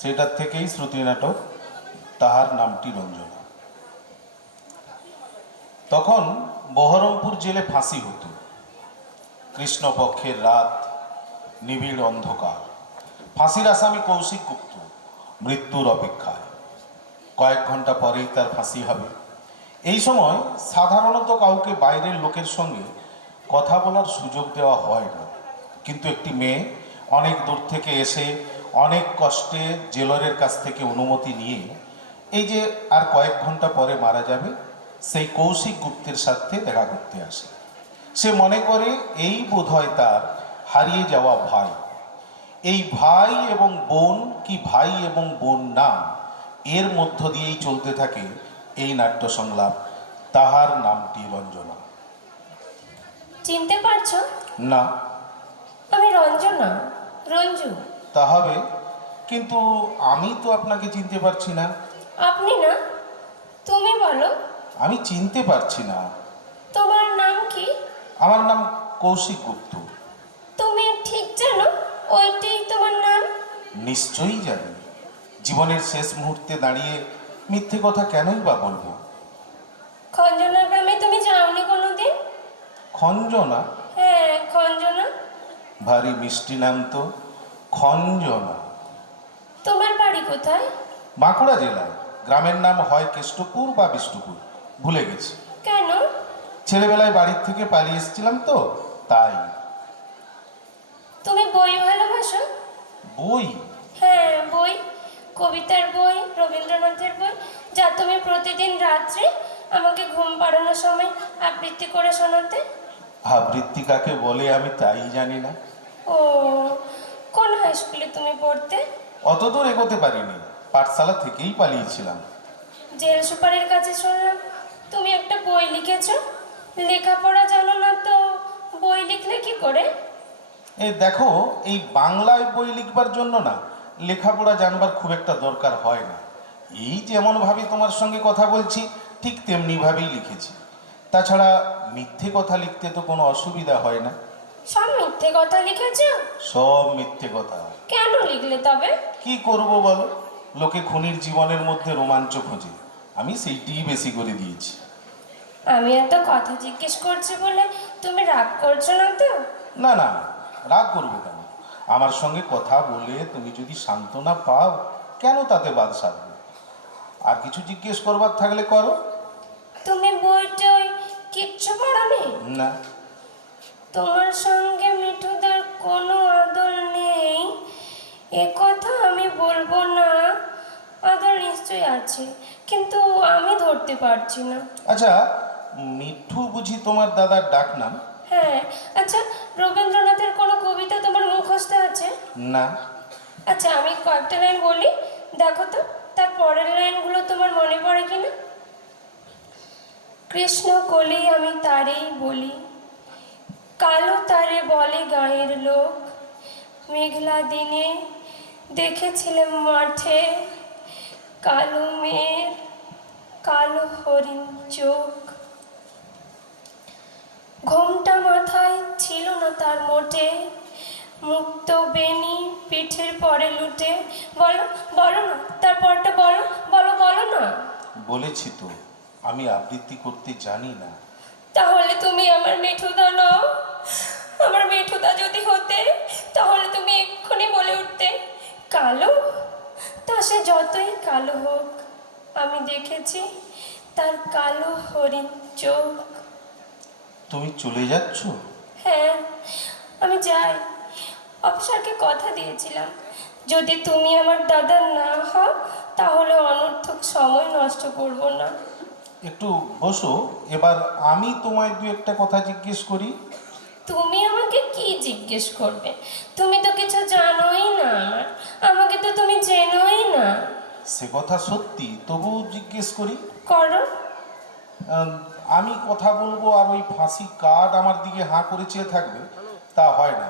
সেটার থেকেই শ্রুতি নাটক তাহার নামটি রঞ্জনা। তখন বহরমপুর জেলে ফাঁসি হতো। কৃষ্ণপক্ষের রাত, নিবিড় অন্ধকার। ফাঁসির আসামি কৌশিক গুপ্ত মৃত্যুর অপেক্ষায়। কয়েক ঘন্টা পরেই তার ফাঁসি হবে। এই সময় সাধারণত কাউকে বাইরের লোকের সঙ্গে কথা বলার সুযোগ দেওয়া হয় না, কিন্তু একটি মেয়ে অনেক দূর থেকে এসে অনেক কষ্টে জেলারের কাছ থেকে অনুমতি নিয়ে এই যে আর কয়েক ঘন্টা পরে মারা যাবে সেই কৌশিক গুপ্তের সাথে দেখা করতে আসে। সে মনে করে এই বোধহয় তার হারিয়ে যাওয়া ভাই। এই ভাই এবং বোন কি ভাই এবং বোন না, এর মধ্য দিয়েই চলতে থাকে এই নাট্য সংলাপ তাহার নামটি রঞ্জনা। চিনতে পারছো? না। আমি রঞ্জনা, রঞ্জু। তা হবে, কিন্তু আমি তো আপনাকে চিনতে পারছি না। আপনি না, তুমি বলো। আমি চিনতে পারছি না। তোমার নাম কি? আমার নাম কৌশিক গুপ্ত। তুমি ঠিক জানো ওইটাই তোমার নাম? নিশ্চয়ই জানি। জীবনের শেষ মুহূর্তে দাঁড়িয়ে মিথ্যে কথা কেনই বা বলবো। খঞ্জনা গ্রামে তুমি যাওনি কোনোদিন? খঞ্জনা? হ্যাঁ, খঞ্জনা। ভারী মিষ্টি নাম তো, খঞ্জনা। তোমার বাড়ি কোথায়? বাঁকুড়া জেলায়। গ্রামের নাম হয় কেষ্টপুর বা বিষ্ণুপুর, ভুলে গেছি। কেন? ছেলেবেলায় বাড়ির থেকে পালিয়ে এসেছিলাম তো, তাই। তুমি বই ভালোবাসো? বই? হ্যাঁ, বই। কবিতার বই, রবীন্দ্রনাথের বই, যা তুমি প্রতিদিন রাত্রে আমাকে ঘুম পাড়ানোর সময় আবৃত্তি করে শোনাতে। আবৃত্তি কাকে বলে আমি তাই জানি না। ও, কোন হাই স্কুলে তুমি পড়তে? অত দূর এগোতে পারিনি, পাঠশালা থেকেই পালিয়েছিলাম। জেল সুপারের কাছে শুনলাম তুমি একটা বই লিখেছো। লেখাপড়া জানো না তো বই লিখলে কি করে? এই দেখো, এই বাংলায় বই লিখবার জন্য না লেখাপড়া জানবার খুব একটা দরকার হয় না। এই যেমন ভাবে তোমার সঙ্গে কথা বলছি ঠিক তেমনি ভাবেই লিখেছি। তাছাড়া মিথ্যে কথা লিখতে তো কোনো অসুবিধা হয় না। সব মিথ্যে কথা লিখেছো? সব মিথ্যে কথা। কেন লিখলে তবে? কি করব বলো, লোকে খুনির জীবনের মধ্যে রোমাঞ্চ খোঁজে, আমি সেইটিই বেশি করে দিয়েছি। আমি এত কথা জিজ্ঞেস করছি বলে তুমি রাগ করছো না তো? না না, রাগ করবে কেন? আমার সঙ্গে কথা বলে তুমি যদি সান্ত্বনা পাও, কেন তাতে বাদ সাধবে? আর কিছু জিজ্ঞেস করবার থাকলে করো। তুমি বইটই কিচ্ছু পড়োনি? না। তোমার সঙ্গে মিঠুদার কোনো আদর নেই এ কথা আমি বলবো না। আদর নিশ্চয়ই আছে, কিন্তু আমি ধরতে পারছি না। আচ্ছা, মিঠু বুঝি তোমার দাদার ডাক নাম? হ্যাঁ। আচ্ছা, রবীন্দ্রনাথের কোনো কবিতা তোমার মুখস্থ আছে? না। আচ্ছা, আমি কয়েকটা লাইন বলি, দেখো তো তার পরের লাইনগুলো তোমার মনে পড়ে কিনা। কৃষ্ণ কলি আমি তারেই বলি, কালো তারে বলে গাঁয়ের লোক। মেঘলা দিনে দেখেছিলাম মাঠে, কালো মেয়ের কালো হরিণ চোখ। ঘোমটা মাথায় ছিল না তার মোটে, মুক্ত বেনি পিঠের পরে লুটে। বলো বলো না, তারপরটা বলো, বলো বলো না। বলেছি তো, আমি আবৃত্তি করতে জানি না। তাহলে তুমি আমার মিঠুদা নও? আমার মিঠুদা যদি হতে তাহলে তুমি এক্ষুনি বলে উঠতে, কালো তা সে যতই কালো হোক, আমি দেখেছি তার কালো হরিণ চোখ। তুমি চলে যাচ্ছ? হ্যাঁ, আমি যাই। অফিসারকে কথা দিয়েছিলাম, যদি তুমি আমার দাদা না হও তাহলে অনর্থক সময় নষ্ট করব না। একটু বসো, এবার আমি তোমায় দু একটা কথা জিজ্ঞেস করি। তুমি আমাকে কি জিজ্ঞেস করবে? তুমি তো কিছু জানোই না, আমাকে তো তুমি চেনোই না। সে কথা সত্যি, তবু জিজ্ঞেস করি। করো। আম, আমি কথা বলবো আর ওই ফাঁসি কার্ড আমার দিকে হাঁ করে চেয়ে থাকবে, তা হয় না।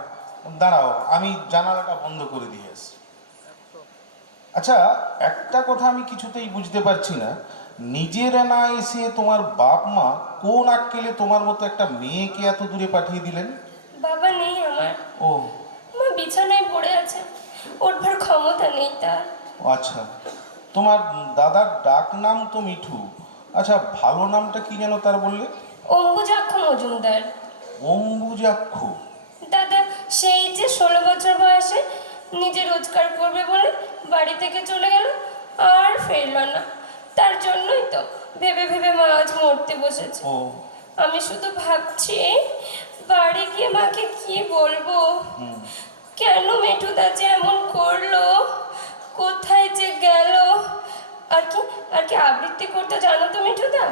দাঁড়াও, আমি জানালাটা বন্ধ করে দিয়ে আসি। আচ্ছা, একটা কথা আমি কিছুতেই বুঝতে পারছি না, নিজের না এসে তোমার বাপ মা কোন আক্কেলে তোমার মতো একটা মেয়েকে এত দূরে পাঠিয়ে দিলেন? বাবা নেই আমার, ও। মা বিছানায় পড়ে আছে, উঠবার ক্ষমতা নেই তার। আচ্ছা, তোমার দাদার ডাক নাম তো মিঠু। আচ্ছা, ভালো নামটা কি যেন তার বললে? অম্বুজাক্ষ মজুমদার। অম্বুজাক্ষ? দাদা সেই যে 16 বছর বয়সে নিজে রোজগার করবে বলে বাড়ি থেকে চলে গেল, আর ফিরল না। তার জন্যই তো ভেবে ভেবে মা আজ মরতে বসেছে। ও। আমি শুধু ভাবছি বাড়ি গিয়ে মাকে কি বলবো। কেন মেঠুদা যে এমন করলো, কোথায় যে গেল। আর কি আবৃত্তি করতে জানো তো মিঠুদা?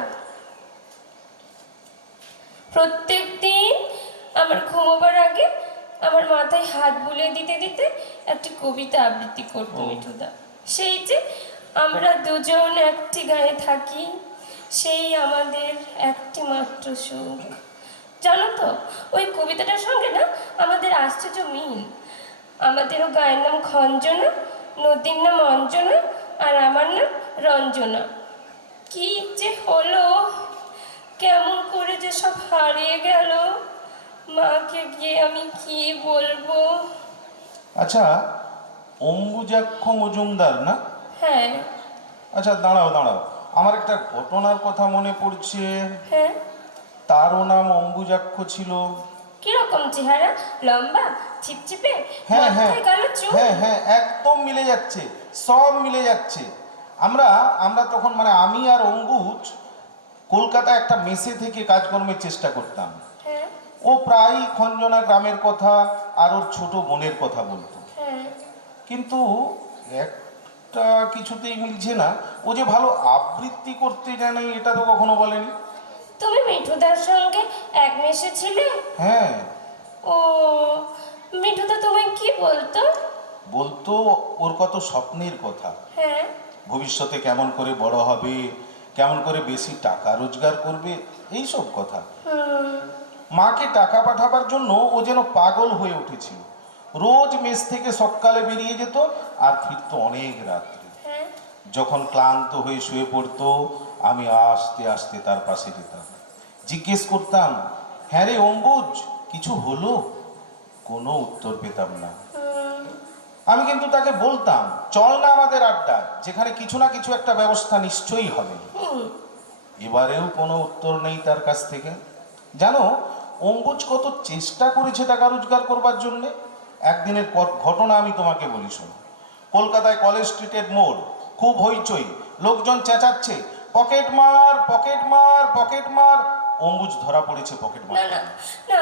প্রত্যেক দিন আমার ঘুমোবার আগে আমার মাথায় হাত বুলিয়ে দিতে দিতে একটি কবিতা আবৃত্তি করতো মিঠুদা। সেই যে আমরা দুজন একটি গায়ে থাকি, সেই আমাদের একটি মাত্র সুখ। জানো তো, ওই কবিতাটার সঙ্গে না আমাদের আশ্চর্য মিল। আমাদেরও গায়ের নাম খঞ্জনা, নদীর নাম অঞ্জনা, আর আমার নাম রঞ্জনা। কি যে হলো, কেমন করে যে সব হারিয়ে গেল, মাকে গিয়ে আমি কি বলবো। আচ্ছা, অম্বুজাক্ষ মজুমদার না? হ্যাঁ। আচ্ছা, দাঁড়াও দাঁড়াও, আমার একটা ঘটনার কথা মনে পড়ছে। হ্যাঁ, তারও নাম অম্বুজাক্ষ ছিল। কিরকম চেহারা? লম্বা, ছিপছিপে, হ্যাঁ হ্যাঁ মাথায় কালো চুল। হ্যাঁ হ্যাঁ, একদম মিলে যাচ্ছে, সব মিলে যাচ্ছে। আমরা আমরা তখন মানে আমি আর অম্বুজ কলকাতায় একটা মেসে থেকে কাজকর্মের চেষ্টা করতাম। হ্যাঁ ও প্রায়ই খঞ্জনা গ্রামের কথা আর ওর ছোট বোনের কথা বলতো। হ্যাঁ। কিন্তু একটা কিছুতেই মিলছে না, ও যে ভালো আবৃত্তি করতে জানে এটা তো কখনো বলেনি। তুমি মিঠুদার সঙ্গে এক মেশে ছিলে? হ্যাঁ। ও, মিঠুদা তোমায় কি বলতো? বলতো ওর কত স্বপ্নের কথা, হ্যাঁ। ভবিষ্যতে কেমন করে বড় হবে, কেমন করে বেশি টাকা রোজগার করবে, এই সব কথা। মাকে টাকা পাঠাবার জন্য ও যেন পাগল হয়ে উঠেছিল। রোজ মেস থেকে সকালে বেরিয়ে যেত আর ফিরতো অনেক রাত্রে। হ্যাঁ। যখন ক্লান্ত হয়ে শুয়ে পড়তো, আমি আস্তে আস্তে তার পাশে যেতাম, জিজ্ঞেস করতাম, হ্যাঁ রে অম্বুজ, কিছু হলো? কোনো উত্তর পেতাম না। আমি কিন্তু তাকে বলতাম, চল না আমাদের আড্ডা, যেখানে কিছু না কিছু একটা ব্যবস্থা নিশ্চয়ই হবে। এবারেও কোনো উত্তর নেই তার কাছ থেকে। জানো, অম্বুজ কত চেষ্টা করেছে টাকা রোজগার করবার জন্য। একদিনের ঘটনা আমি তোমাকে বলি, শোনো। কলকাতায় কলেজ স্ট্রিটের মোড়, খুব হইচই, লোকজন চেঁচাচ্ছে, পকেট মার পকেট মার পকেট মার। অম্বুজ ধরা পড়েছে পকেট মার। না না না,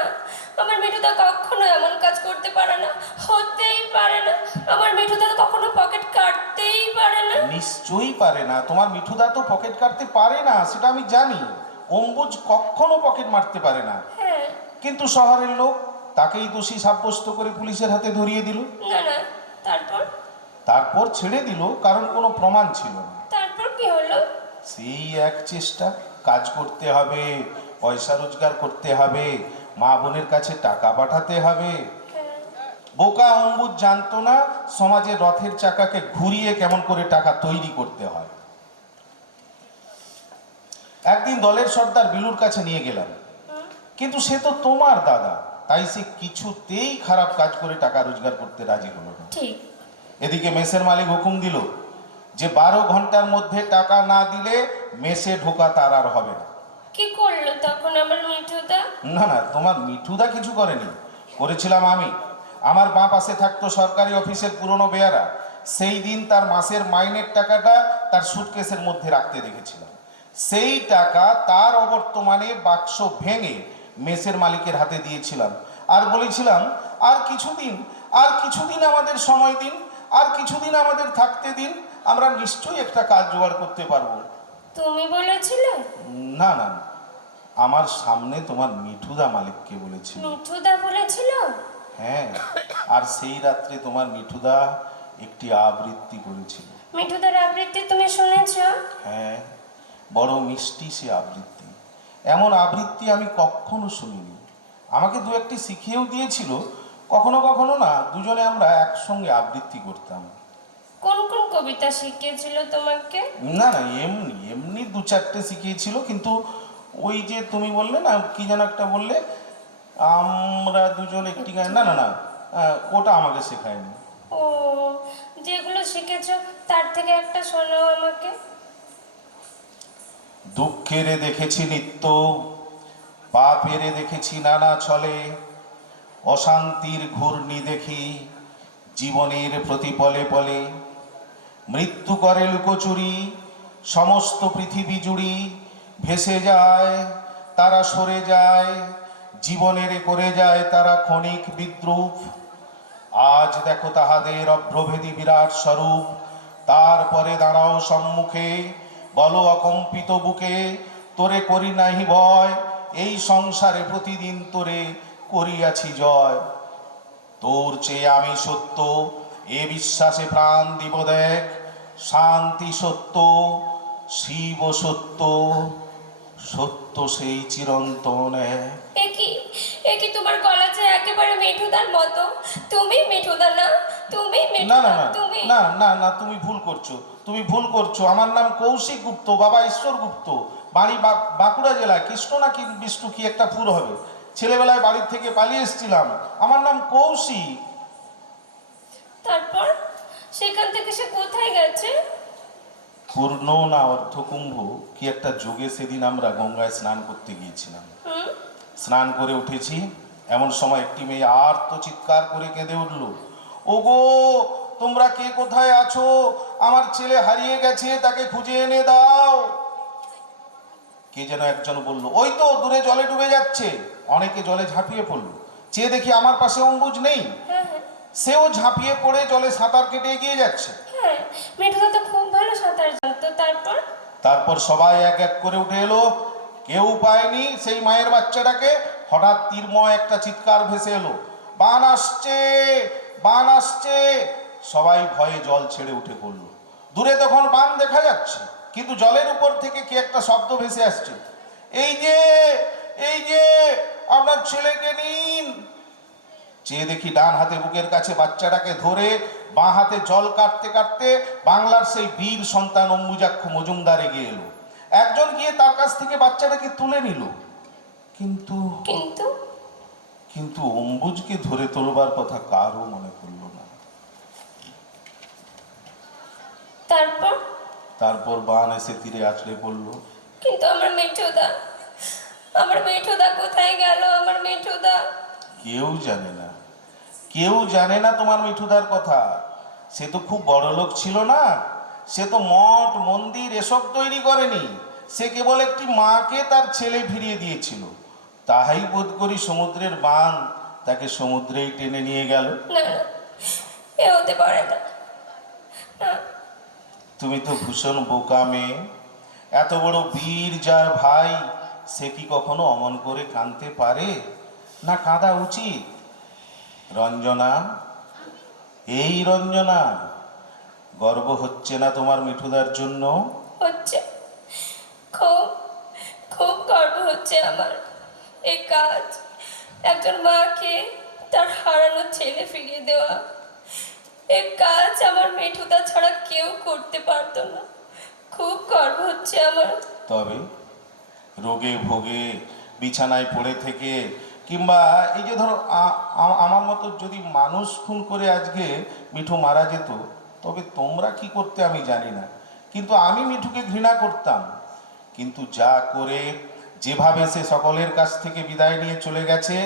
আমার মিঠুদা কখনো এমন কাজ করতে পারে না, হতেই পারে না। আমার মিঠুদা তো কখনো পকেট কাটতেই পারে না। নিশ্চয়ই পারে না, তোমার মিঠুদা তো পকেট কাটতে পারে না, সেটা আমি জানি। অম্বুজ কখনো পকেট মারতে পারে না। হ্যাঁ। কিন্তু শহরের লোক তাকেই দোষী সাব্যস্ত করে পুলিশের হাতে ধরিয়ে দিল। না না, তারপর? তারপর ছেড়ে দিল, কারণ কোনো প্রমাণ ছিল না। তারপর কি হলো? সেই এক চেষ্টা, কাজ করতে হবে, পয়সা রোজগার করতে হবে, মা বোনের কাছে টাকা পাঠাতে হবে। বোকা অম্বুজ জানতো না সমাজের রথের চাকাকে ঘুরিয়ে কেমন করে টাকা তৈরি করতে হয়। একদিন দলের সর্দার বিলুর কাছে নিয়ে গেলাম, কিন্তু সে তো তোমার দাদা, তাই সে কিছুতেই খারাপ কাজ করে টাকা রোজগার করতে রাজি হলো না। ঠিক। এদিকে মেসের মালিক হুকুম দিল যে 12 ঘন্টার মধ্যে টাকা না দিলে মেসে ঢোকা তার আর হবে না। কি করলো তখন আমার মিঠুদা? না না, তোমার মিঠুদা কিছু করেনি, করেছিলাম আমি। আমার বাঁ পাশে থাকতো সরকারি অফিসের পুরনো বেয়ারা। সেই দিন তার মাসের মাইনের টাকাটা তার সুটকেসের মধ্যে রাখতে দেখেছিলাম। সেই টাকা তার অবর্তমানে বাক্স ভেঙে মেসের মালিকের হাতে দিয়েছিলাম, আর বলেছিলাম, আর কিছুদিন আমাদের সময় দিন, আর কিছুদিন আমাদের থাকতে দিন, আমরা নিশ্চয়ই একটা কাজ জোগাড় করতে পারবো। তুমি বলেছিলে? না না, আমার সামনে তোমার মিঠুদা মালিককে বলেছিল। মিঠুদা বলেছিল? হ্যাঁ, আর সেই রাত্রে তোমার মিঠুদা একটি আবৃত্তি করেছিল। মিঠুদার আবৃত্তি তুমি শুনেছ? হ্যাঁ, বড় মিষ্টি সে আবৃত্তি। এমন আবৃত্তি আমি কখনো শুনিনি। আমাকে দু একটি শিখিয়েও দিয়েছিল। কখনো কখনো না, দুজনে আমরা একসঙ্গে আবৃত্তি করতাম। কোন কোন কবিতা শিখিয়েছিল তোমাকে? না না, এমনি এমনি দু চারটে শিখিয়েছিল, কিন্তু ওই যে তুমি বললে না, কি যেন একটা বললে, আমরা দুজন একটি গান, না না না, ওটা আমাকে শেখায়নি। ও, যেগুলো শিখে শিখেছো তার থেকে একটা শোনাও আমাকে। দুঃখেরে দেখেছি নিত্য, পাপেরে দেখেছি নানা ছলে, অশান্তির ঘূর্ণি দেখি জীবনের প্রতিপলে পলে। মৃত্যু করে লুকোচুরি, সমস্ত পৃথিবী জুড়ি ভেসে যায়, তারা সরে যায়, জীবনের করে যায় তারা ক্ষণিক বিদ্রূপ। আজ দেখো তাহাদের অভ্রভেদী বিরাট স্বরূপ, তারপরে দাঁড়াও সম্মুখে, বলো অকম্পিত বুকে, তোরে করি নাহি ভয়, এই সংসারে প্রতিদিন তোরে করিয়াছি জয়। তোর চেয়ে আমি সত্য, এ বিশ্বাসে প্রাণ দিব দেখ, শান্তি সত্য, শিব সত্য, সত্য সেই চিরন্তন এক। একি তোমার গলা যে একেবারে মেঠুদার মতো। তুমি মেঠুদা না, তুমি না না মেঠুদা, না তুমি। না না না, তুমি ভুল করছো, তুমি ভুল করছো। আমার নাম কৌশিক গুপ্ত, বাবা ঈশ্বর গুপ্ত, বাড়ি বাঁকুড়া জেলায়। কৃষ্ণ না কি বিষ্ণু কি একটা পুর হবে। ছেলেবেলায় বাড়ির থেকে পালিয়ে এসেছিলাম, আমার নাম কৌশিক। তারপর সেখান থেকে সে কোথায় গেছে? পূর্ণ না অর্ধকুম্ভ কি একটা যোগে সেদিন আমরা গঙ্গায় স্নান করতে গিয়েছিলাম। হুম। স্নান করে উঠেছি, এমন সময় একটি মেয়ে আর্ত চিৎকার করে কেঁদে উঠল, ওগো তোমরা কে কোথায় আছো, আমার ছেলে হারিয়ে গেছে, তাকে খুঁজে এনে দাও। কে যেন একজন বলল, ওই তো দূরে জলে ডুবে যাচ্ছে। অনেকে জলে ঝাঁপিয়ে পড়লো, চেয়ে দেখি আমার পাশে অম্বুজ নেই, হ্যাঁ হ্যাঁ সেও ঝাঁপিয়ে পড়ে জলে সাঁতার কেটে এগিয়ে যাচ্ছে। হ্যাঁ, মেঠুদা তো খুব ভালো সাঁতার জানতো। তারপর সবাই এক এক করে উঠে এলো, কেউ পায়নি সেই মায়ের বাচ্চাটাকে। হঠাৎ তীরময় একটা চিৎকার ভেসে এলো, বান আসছে, বান আসছে। সবাই ভয়ে জল ছেড়ে উঠে পড়ল। দূরে তখন বান দেখা যাচ্ছে, কিন্তু জলের উপর থেকে কি একটা শব্দ ভেসে আসছে, এই যে, এই যে আপনার ছেলেকে নিন। চেয়ে দেখি ডান হাতে বুকের কাছে বাচ্চাটাকে ধরে, বাঁ হাতে জল কাটতে কাটতে বাংলার সেই বীর সন্তান অম্বুজাক্ষ মজুমদার এগিয়ে এলো। একজন গিয়ে তার কাছ থেকে বাচ্চাটাকে তুলে নিল, কিন্তু কিন্তু কিন্তু অম্বুজকে ধরে তোলবার কথা কারও মনে পড়ল না। তারপর তারপর বান এসে তীরে আছড়ে পড়ল। কিন্তু আমার মেঠুদা কোথায় গেল? আমার মেঠুদা কেউ জানে না, কেউ জানে না তোমার মিঠুদার কথা। সে তো খুব বড় লোক ছিল না, সে তো মঠ মন্দির এসব তৈরি করেনি। সে কেবল একটি মাকে তার ছেলে ফিরিয়ে দিয়েছিল। তাহাই বোধ করি সমুদ্রের বান তাকে সমুদ্রেই টেনে নিয়ে গেল। না না, এ হতে পারে না। না, তুমি তো ভীষণ বোকা মেয়ে। এত বড় বীর যার ভাই, সে কি কখনো অমন করে কাঁদতে পারে? না কাঁদা উচিত? রঞ্জনা, এই রঞ্জনা, গর্ব হচ্ছে না তোমার মিঠুদার জন্য? হচ্ছে, খুব খুব গর্ব হচ্ছে আমার। এই কাজ একজন মাকে তার হারানো ছেলে ফিরিয়ে দেওয়া, এই কাজ আমার মেঠুদা ছাড়া কেউ করতে পারতো না। খুব গর্ব হচ্ছে আমার। তবে রোগে ভোগে বিছানায় পড়ে থেকে, কিংবা এই যে ধরো আমার মতো যদি মানুষ খুন করে আজকে মিঠু মারা যেত, তবে তোমরা কি করতে আমি জানি না, কিন্তু আমি মিঠুকে ঘৃণা করতাম। কিন্তু যা করে যেভাবে সে সকলের কাছ থেকে বিদায় নিয়ে চলে গেছে,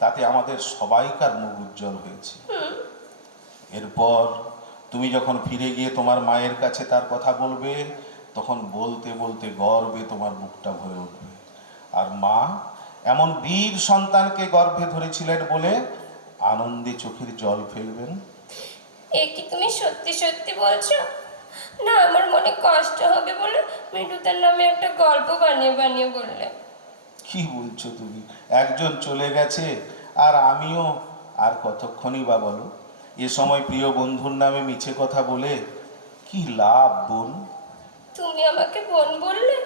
তাতে আমাদের সবাইকার মুখ উজ্জ্বল হয়েছে। এরপর তুমি যখন ফিরে গিয়ে তোমার মায়ের কাছে তার কথা বলবে, তখন বলতে বলতে গর্বে তোমার বুকটা ভরে উঠবে। আর মা এমন বীর সন্তানকে গর্ভে ধরেছিলেন বলে আনন্দে চোখের জল ফেলবেন। এ কি তুমি সত্যি সত্যি বলছো? না আমার মনে কষ্ট হবে বলে মিঠুদার নামে একটা গল্প বানিয়ে বানিয়ে বললে। কি বলছো তুমি? একজন চলে গেছে, আর আমিও আর কতক্ষণই বা বলো। এ সময় প্রিয় বন্ধুর নামে মিছে কথা বলে কি লাভ বোন? তুমি আমাকে বোন বললে?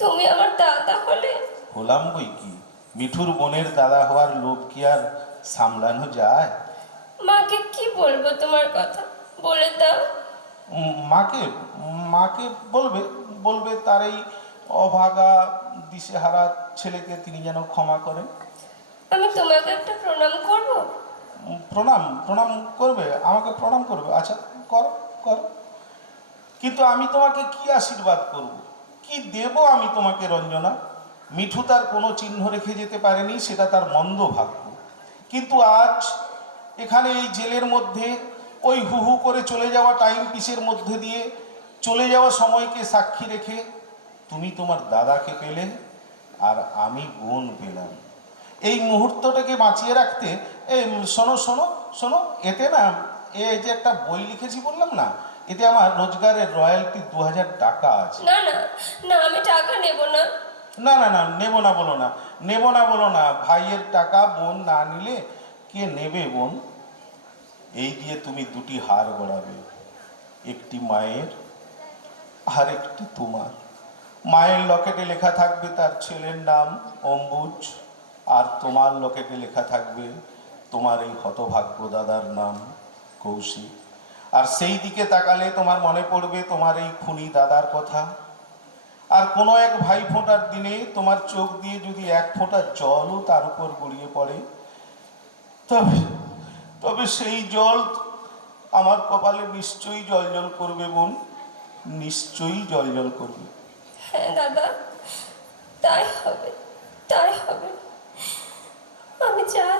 তুমি আমার দাদা হলে? হলাম বই কি, মিঠুর বোনের দাদা হওয়ার লোভ কি আর সামলানো যায়? মাকে কি বলবো তোমার কথা, বলে দাও। মাকে, মাকে বলবে, বলবে তার এই অভাগা দিশেহারা ছেলেকে তিনি যেন ক্ষমা করেন। আমি তোমাকে একটা প্রণাম করব? প্রণাম, প্রণাম করবে? আমাকে প্রণাম করবে? আচ্ছা করো। করো। কিন্তু আমি তোমাকে কি আশীর্বাদ করব, কি দেব আমি তোমাকে রঞ্জনা? মিঠু তার কোনো চিহ্ন রেখে যেতে পারেনি, সেটা তার মন্দ ভাগ্য। কিন্তু আজ এখানে এই জেলের মধ্যে ওই হু হু করে চলে যাওয়া টাইম পিসের মধ্যে দিয়ে চলে যাওয়া সময়কে সাক্ষী রেখে তুমি তোমার দাদাকে পেলে, আর আমি বোন পেলাম। এই মুহূর্তটাকে বাঁচিয়ে রাখতে এই শোনো শোনো শোনো, এতে না এই যে একটা বই লিখেছি বললাম না, এতে আমার রোজগারের রয়্যালটি 2000 টাকা আছে। না না না, আমি টাকা নেব না। না না না, নেব না বলো না, নেব না বলো না। ভাইয়ের টাকা বোন না নিলে কে নেবে বোন? এই দিয়ে তুমি দুটি হার গড়াবে, একটি মায়ের আর একটি তোমার। মায়ের লকেটে লেখা থাকবে তার ছেলের নাম অম্বুজ, আর তোমার লকেটে লেখা থাকবে তোমার এই হতভাগ্য দাদার নাম কৌশিক। আর সেই দিকে তাকালে তোমার মনে পড়বে তোমার এই খুনি দাদার কথা। আর কোনো এক ভাই ফোঁটার দিনে তোমার চোখ দিয়ে যদি এক ফোঁটা জলও তার উপর গড়িয়ে পড়ে, তবে তবে সেই জল আমার কপালে নিশ্চয়ই জল জল করবে বোন, নিশ্চয়ই জল জল করবে। হ্যাঁ দাদা, তাই হবে, তাই হবে। আমি চাই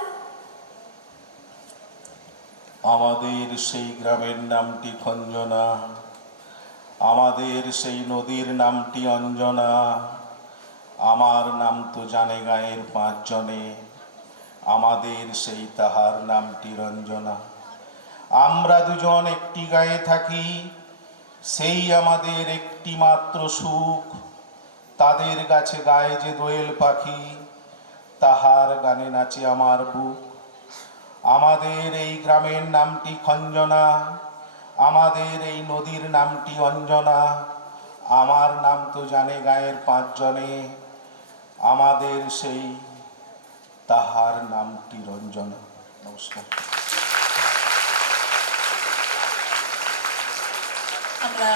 আমাদের সেই গ্রামের নামটি খঞ্জনা, আমাদের সেই নদীর নামটি অঞ্জনা, আমার নাম তো জানে গায়ের 5 জনে, আমাদের সেই তাহার নামটি রঞ্জনা। আমরা দুজন একটি গায়ে থাকি, সেই আমাদের একটি মাত্র সুখ। তাদের গাছে গায়ে যে দোয়েল পাখি, তাহার গানে নাচে আমার বুক। আমাদের এই গ্রামের নামটি খঞ্জনা, আমাদের এই নদীর নামটি অঞ্জনা, আমার নাম তো জানে গায়ের 5 জনে, আমাদের সেই তাহার নামটি রঞ্জনা। নমস্কার। আমরা